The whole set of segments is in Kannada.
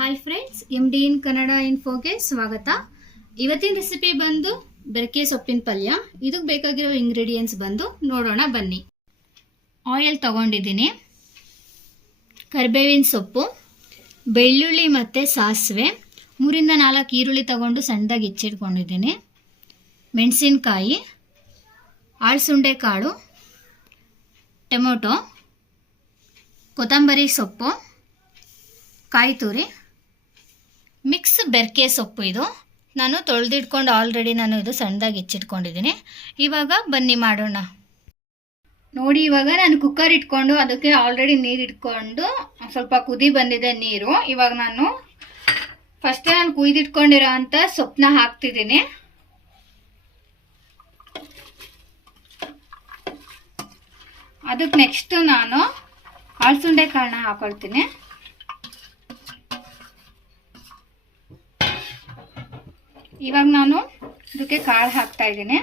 ಹಾಯ್ ಫ್ರೆಂಡ್ಸ್, MD ಇನ್ ಕನ್ನಡ ಇನ್ಫೋಗೆ ಸ್ವಾಗತ. ಇವತ್ತಿನ ರೆಸಿಪಿ ಬಂದು ಬೆರಕೆ ಸೊಪ್ಪಿನ ಪಲ್ಯ. ಇದಕ್ಕೆ ಬೇಕಾಗಿರೋ ಇಂಗ್ರೀಡಿಯೆಂಟ್ಸ್ ಬಂದು ನೋಡೋಣ ಬನ್ನಿ. ಆಯಿಲ್ ತಗೊಂಡಿದ್ದೀನಿ, ಕರಿಬೇವಿನ ಸೊಪ್ಪು, ಬೆಳ್ಳುಳ್ಳಿ ಮತ್ತು ಸಾಸಿವೆ, 3-4 ಈರುಳ್ಳಿ ತಗೊಂಡು ಸಣ್ಣದಾಗಿ ಹೆಚ್ಚಿಟ್ಕೊಂಡಿದ್ದೀನಿ, ಮೆಣಸಿನಕಾಯಿ, ಆಳ್ಸುಂಡೆ ಕಾಳು, ಟೊಮೊಟೊ, ಕೊತ್ತಂಬರಿ ಸೊಪ್ಪು, ಕಾಯಿ ತುರಿ, ಮಿಕ್ಸ್ ಬೆರಕೆ ಸೊಪ್ಪು. ಇದು ನಾನು ತೊಳೆದಿಟ್ಕೊಂಡು ಆಲ್ರೆಡಿ ಇದು ಸಣ್ಣದಾಗಿ ಹೆಚ್ಚಿಟ್ಕೊಂಡಿದ್ದೀನಿ. ಇವಾಗ ಬನ್ನಿ ಮಾಡೋಣ. ನೋಡಿ, ಇವಾಗ ನಾನು ಕುಕ್ಕರ್ ಇಟ್ಕೊಂಡು ಅದಕ್ಕೆ ಆಲ್ರೆಡಿ ನೀರು ಇಟ್ಕೊಂಡು ಸ್ವಲ್ಪ ಕುದಿ ಬಂದಿದೆ ನೀರು. ಇವಾಗ ನಾನು ಕುಯ್ದಿಟ್ಕೊಂಡಿರೋ ಅಂಥ ಸೊಪ್ಪನ್ನ ಹಾಕ್ತಿದ್ದೀನಿ. ಅದಕ್ಕೆ ನೆಕ್ಸ್ಟ್ ನಾನು ಆಳ್ಸುಂಡೆ ಕಾಳನ್ನ ಹಾಕೊಳ್ತೀನಿ. ಇವಾಗ ನಾನು ಇದಕ್ಕೆ ಕಾಳು ಹಾಕ್ತಾ ಇದ್ದೀನಿ.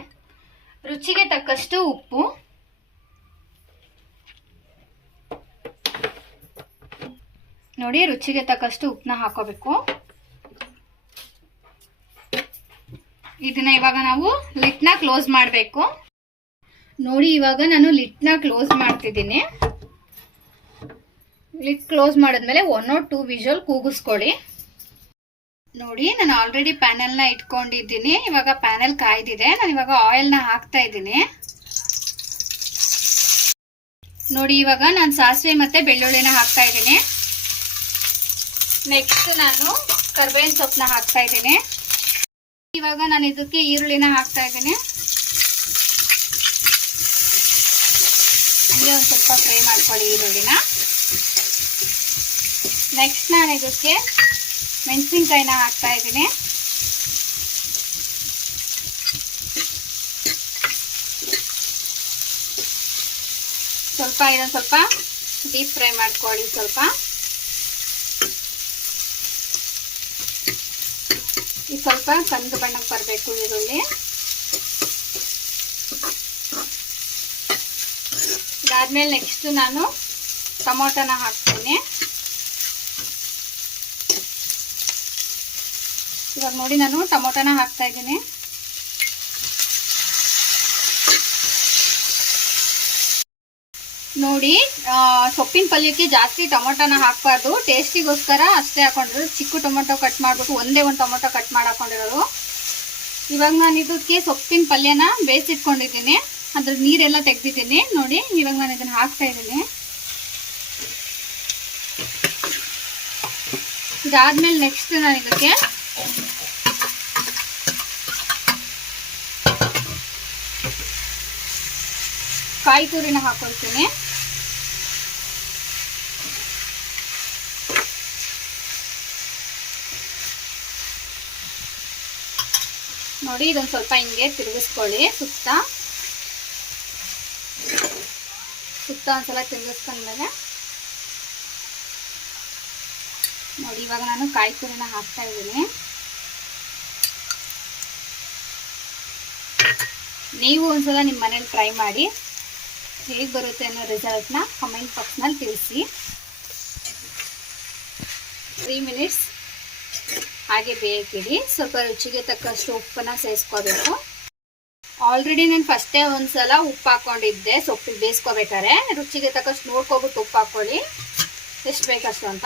ರುಚಿಗೆ ತಕ್ಕಷ್ಟು ಉಪ್ಪು, ನೋಡಿ ರುಚಿಗೆ ತಕ್ಕಷ್ಟು ಉಪ್ಪನ್ನ ಹಾಕೋಬೇಕು. ಇದನ್ನ ಇವಾಗ ನಾವು ಲಿಡ್ನ ಕ್ಲೋಸ್ ಮಾಡಬೇಕು. ನೋಡಿ, ಇವಾಗ ನಾನು ಲಿಡ್ನ ಕ್ಲೋಸ್ ಮಾಡ್ತಿದ್ದೀನಿ. ಲಿಡ್ ಕ್ಲೋಸ್ ಮಾಡಿದ್ಮೇಲೆ 1 or 2 ವಿಷಲ್ ಕೂಗಿಸ್ಕೊಳ್ಳಿ. ನೋಡಿ, ನಾನು ಆಲ್ರೆಡಿ ಪ್ಯಾನೆಲ್ನ ಇಟ್ಕೊಂಡಿದ್ದೀನಿ. ಇವಾಗ ಪ್ಯಾನೆಲ್ ಕಾಯ್ದಿದೆ. ನಾನು ಇವಾಗ ಆಯಿಲ್ನ ಹಾಕ್ತಾ ಇದ್ದೀನಿ. ನೋಡಿ, ಇವಾಗ ನಾನು ಸಾಸಿವೆ ಮತ್ತೆ ಬೆಳ್ಳುಳ್ಳಿನ ಹಾಕ್ತಾ ಇದ್ದೀನಿ. ನೆಕ್ಸ್ಟ್ ನಾನು ಕರಿಬೇವಿನ ಸೊಪ್ಪನ್ನ ಹಾಕ್ತಾ ಇದ್ದೀನಿ. ಇವಾಗ ನಾನು ಇದಕ್ಕೆ ಈರುಳ್ಳಿನ ಹಾಕ್ತಾ ಇದ್ದೀನಿ. ಹಂಗೆ ಒಂದು ಸ್ವಲ್ಪ ಫ್ರೈ ಮಾಡ್ಕೊಳ್ಳಿ ಈರುಳ್ಳಿನ. ನೆಕ್ಸ್ಟ್ ನಾನು ಇದಕ್ಕೆ ಮೆಣಸಿನಕಾಯಿನ ಹಾಕ್ತಾ ಇದ್ದೀನಿ. ಇದನ್ನು ಸ್ವಲ್ಪ ಡೀಪ್ ಫ್ರೈ ಮಾಡ್ಕೊಳ್ಳಿ. ಸ್ವಲ್ಪ ಕಂದು ಬಣ್ಣಕ್ಕೆ ಬರಬೇಕು ಈರುಳ್ಳಿ. ಇದಾದ್ಮೇಲೆ ನೆಕ್ಸ್ಟ್ ನಾನು ಟೊಮೊಟೊನ ಹಾಕ್ತೀನಿ. ಇವಾಗ ನೋಡಿ, ನಾನು ಟೊಮೊಟೊನ ಹಾಕ್ತಾ ಇದ್ದೀನಿ. ನೋಡಿ, ಸೊಪ್ಪಿನ ಪಲ್ಯಕ್ಕೆ ಜಾಸ್ತಿ ಟೊಮೊಟೊನ ಹಾಕಬಾರ್ದು. ಟೇಸ್ಟಿಗೋಸ್ಕರ ಅಷ್ಟೇ ಹಾಕೊಂಡಿರೋದು. ಚಿಕ್ಕ ಟೊಮೊಟೊ ಕಟ್ ಮಾಡಬೇಕು, ಒಂದೇ ಒಂದು ಟೊಮೊಟೊ ಕಟ್ ಮಾಡಿ ಹಾಕೊಂಡಿರೋದು. ಇವಾಗ ನಾನು ಇದಕ್ಕೆ ಸೊಪ್ಪಿನ ಪಲ್ಯನ ಬೇಯಿಸಿಟ್ಕೊಂಡಿದ್ದೀನಿ. ಅದ್ರ ನೀರೆಲ್ಲ ತೆಗ್ದಿದ್ದೀನಿ. ನೋಡಿ, ಇವಾಗ ನಾನು ಇದನ್ನು ಹಾಕ್ತಾ ಇದ್ದೀನಿ. ಇದಾದ್ಮೇಲೆ ನೆಕ್ಸ್ಟ್ ನಾನು ಇದಕ್ಕೆ ಕಾಯಿ ತುರಿನ ಹಾಕೊಳ್ತೀನಿ. ನೋಡಿ, ಇದೊಂದು ಸ್ವಲ್ಪ ಹಿಂಗೆ ತಿರುಗಿಸ್ಕೊಳ್ಳಿ. ಸುತ್ತ ಒಂದ್ಸಲ ತಿರುಗಿಸ್ಕೊಂಡ್ಮೇಲೆ ನೋಡಿ, ಇವಾಗ ನಾನು ಕಾಯಿ ತುರಿನ ಹಾಕ್ತಾ ಇದ್ದೀನಿ. ನೀವು ಒಂದ್ಸಲ ನಿಮ್ಮ ಮನೇಲಿ ಟ್ರೈ ಮಾಡಿ, ಹೇಗೆ ಬರುತ್ತೆ ಅನ್ನೋ ರಿಸಲ್ಟ್ನ ಕಮೆಂಟ್ ಬಾಕ್ಸ್ನಲ್ಲಿ ತಿಳಿಸಿ. 3 ಮಿನಿಟ್ಸ್ ಹಾಗೆ ಬೇಯಕ್ಕಿಡಿ. ಸ್ವಲ್ಪ ರುಚಿಗೆ ತಕ್ಕಷ್ಟು ಉಪ್ಪನ್ನ ಸೇರಿಸ್ಕೋಬೇಕು. ಆಲ್ರೆಡಿ ನಾನು ಫಸ್ಟೇ ಒಂದ್ಸಲ ಉಪ್ಪು ಹಾಕೊಂಡಿದ್ದೆ ಸೊಪ್ಪಿಗೆ ಬೇಯಿಸ್ಕೋಬೇಕಾದ್ರೆ. ರುಚಿಗೆ ತಕ್ಕಷ್ಟು ನೋಡ್ಕೊಬಿಟ್ಟು ಉಪ್ಪು ಹಾಕ್ಕೊಳ್ಳಿ, ಎಷ್ಟು ಬೇಕಷ್ಟು ಅಂತ.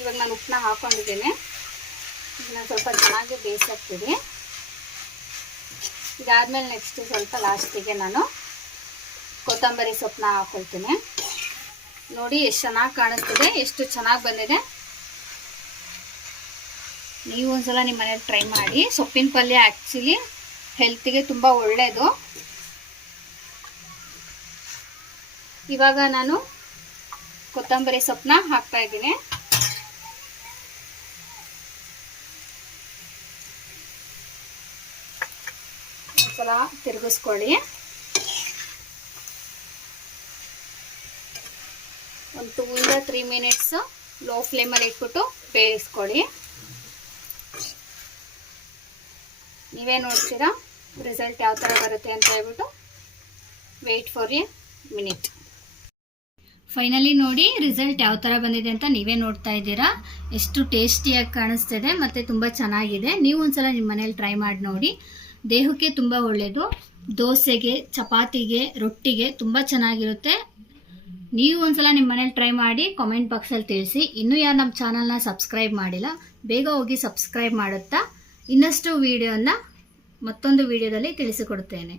ಇವಾಗ ನಾನು ಉಪ್ಪನ್ನ ಹಾಕೊಂಡಿದ್ದೀನಿ. ಇದನ್ನ ಸ್ವಲ್ಪ ಚೆನ್ನಾಗಿ ಬೇಯಿಸಾಕ್ತೀನಿ. ಇದಾದ್ಮೇಲೆ ನೆಕ್ಸ್ಟ್ ಸ್ವಲ್ಪ ಲಾಸ್ಟಿಗೆ ನಾನು ಕೊತ್ತಂಬರಿ ಸೊಪ್ಪನ್ನ ಹಾಕೊಳ್ತೀನಿ. ನೋಡಿ, ಎಷ್ಟು ಚೆನ್ನಾಗಿ ಕಾಣಿಸ್ತಿದೆ, ಎಷ್ಟು ಚೆನ್ನಾಗಿ ಬಂದಿದೆ. ನೀವು ಒಂದ್ಸಲ ನಿಮ್ಮ ಮನೇಲಿ ಟ್ರೈ ಮಾಡಿ. ಸೊಪ್ಪಿನ ಪಲ್ಯ ಆ್ಯಕ್ಚುಲಿ ಹೆಲ್ತಿಗೆ ತುಂಬ ಒಳ್ಳೆಯದು. ಇವಾಗ ನಾನು ಕೊತ್ತಂಬರಿ ಸೊಪ್ಪನ್ನ ಹಾಕ್ತಾ ಇದ್ದೀನಿ. ಒಂದ್ಸಲ ತಿರುಗಿಸ್ಕೊಳ್ಳಿ. ಒಂದು 2-3 ಮಿನಿಟ್ಸ್ ಲೋ ಫ್ಲೇಮಲ್ಲಿ ಇಟ್ಬಿಟ್ಟು ಬೇಯಿಸ್ಕೊಳ್ಳಿ. ನೀವೇ ನೋಡ್ತೀರಾ ರಿಸಲ್ಟ್ ಯಾವ ಥರ ಬರುತ್ತೆ ಅಂತ ಹೇಳ್ಬಿಟ್ಟು wait for A minute. Finally ನೋಡಿ ರಿಸಲ್ಟ್ ಯಾವ ಥರ ಬಂದಿದೆ ಅಂತ ನೀವೇ ನೋಡ್ತಾ ಇದ್ದೀರಾ. ಎಷ್ಟು ಟೇಸ್ಟಿಯಾಗಿ ಕಾಣಿಸ್ತಿದೆ ಮತ್ತು ತುಂಬ ಚೆನ್ನಾಗಿದೆ. ನೀವು ಒಂದ್ಸಲ ನಿಮ್ಮ ಮನೇಲಿ ಟ್ರೈ ಮಾಡಿ ನೋಡಿ. ದೇಹಕ್ಕೆ ತುಂಬ ಒಳ್ಳೆಯದು. ದೋಸೆಗೆ, ಚಪಾತಿಗೆ, ರೊಟ್ಟಿಗೆ ತುಂಬ ಚೆನ್ನಾಗಿರುತ್ತೆ. ನೀವು ಒಂದ್ಸಲ ನಿಮ್ಮ ಮನೇಲಿ ಟ್ರೈ ಮಾಡಿ ಕಾಮೆಂಟ್ ಬಾಕ್ಸಲ್ಲಿ ತಿಳಿಸಿ. ಇನ್ನೂ ಯಾರು ನಮ್ಮ ಚಾನಲ್ನ ಸಬ್ಸ್ಕ್ರೈಬ್ ಮಾಡಿಲ್ಲ, ಬೇಗ ಹೋಗಿ ಸಬ್ಸ್ಕ್ರೈಬ್ ಮಾಡುತ್ತಾ ಇನ್ನಷ್ಟು ವಿಡಿಯೋನ ಮತ್ತೊಂದು ವಿಡಿಯೋದಲ್ಲಿ ತಿಳಿಸಿಕೊಡ್ತೇನೆ.